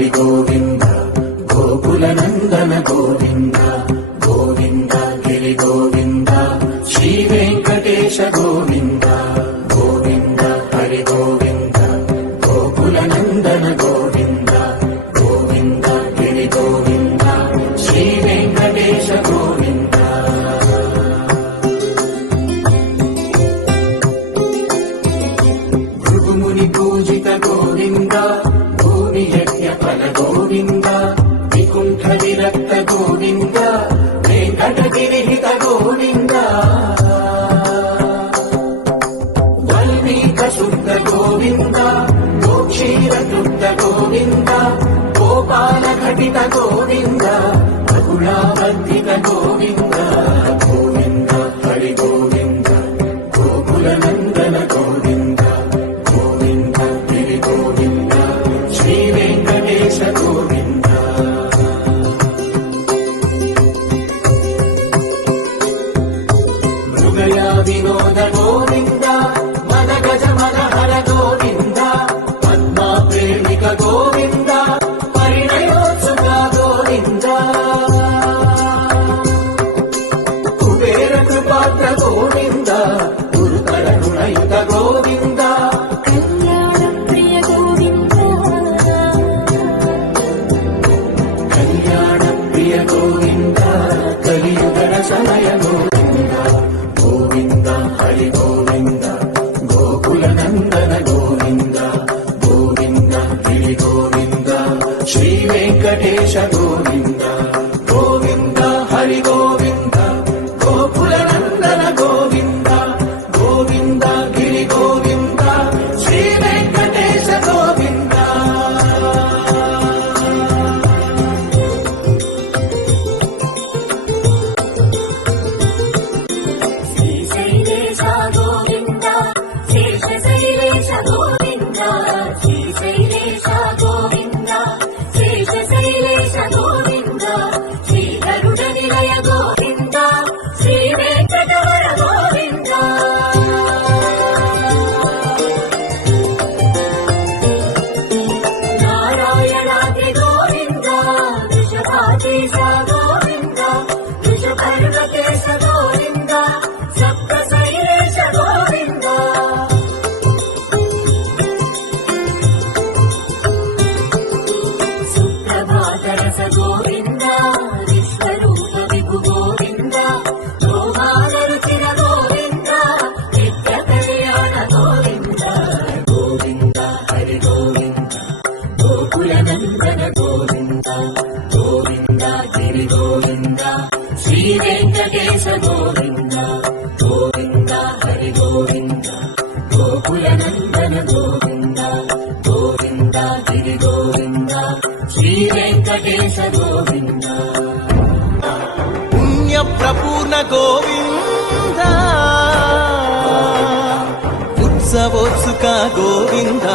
హరి గోవింద గోకుల నందన గోవింద గోవింద గిరి గోవింద శ్రీ వెంకటేశ గోవింద గోవింద హరి గోవింద గోకుల నందన గోవింద గోవింద గిరి గోవింద శ్రీ వెంకటేశ గోవింద. భృగుముని పూజిత గోవింద భూమి యజ్ఞ ఫల గోవింద వికుంఠ విరక్త గోవింద వెంకటగిరిహిత గోవింద వల్మీక శుద్ధ గోవింద గోక్షీర తృప్త గోవింద గోపాల ఘటిత గోవింద బహుళావర్ధిత గోవింద గోవింద హరి గోవింద గోకుల నందన గోవింద గోవింద గిరి గోవింద శ్రీ వెంకటేశ గోవింద. మృగయా వినోద గోవింద మద గజ మద హర గోవింద పద్మా ప్రేమిక గోవింద పరిణయోత్సుక గోవింద కుబేర కృపాత్ర గోవింద గురుతర రుణయుత గోవింద కళ్యాణ ప్రియ గోవింద కలియుగ సమయ గోవింద గోవింద హరి గోవింద గోకుల నందన గోవింద గోవింద గిరి గోవింద శ్రీ వెంకటేశ గోవింద గోవింద హరి గోవింద గోకుల నందన గోవింద గోవింద గిరి గోవింద శ్రీ వెంకటేశ గోవింద. శ్రీశైలేశ గోవింద శేషశైలేశ గోవింద శ్రీశైలేశ గోవింద శేషశైలేశ గోవింద శ్రీ గరుడ నిలయ గోవింద శ్రీ వెంకటవర గోవింద నారాయణాద్రి గోవింద వృషభాధీశ గోవింద వృషపర్వతేశ గోవింద సప్తశైలేశ గోవింద సుప్రభాతరస గోవింద విశ్వరూప విభు గోవింద గోపాల రుచిర గోవింద నిత్య కళ్యాణ గోవింద గోవింద హరి గోవింద గోకుల నందన గోవింద గోవింద గిరి గోవింద శ్రీ వెంకటేశ గోవింద గోవింద హరి గోవింద గోకుల నందన గోవింద గోవింద గిరి గోవింద శ్రీ వెంకటేశ గోవింద. పుణ్య ప్రపూర్ణ గోవింద ఉత్సవోత్సుక గోవింద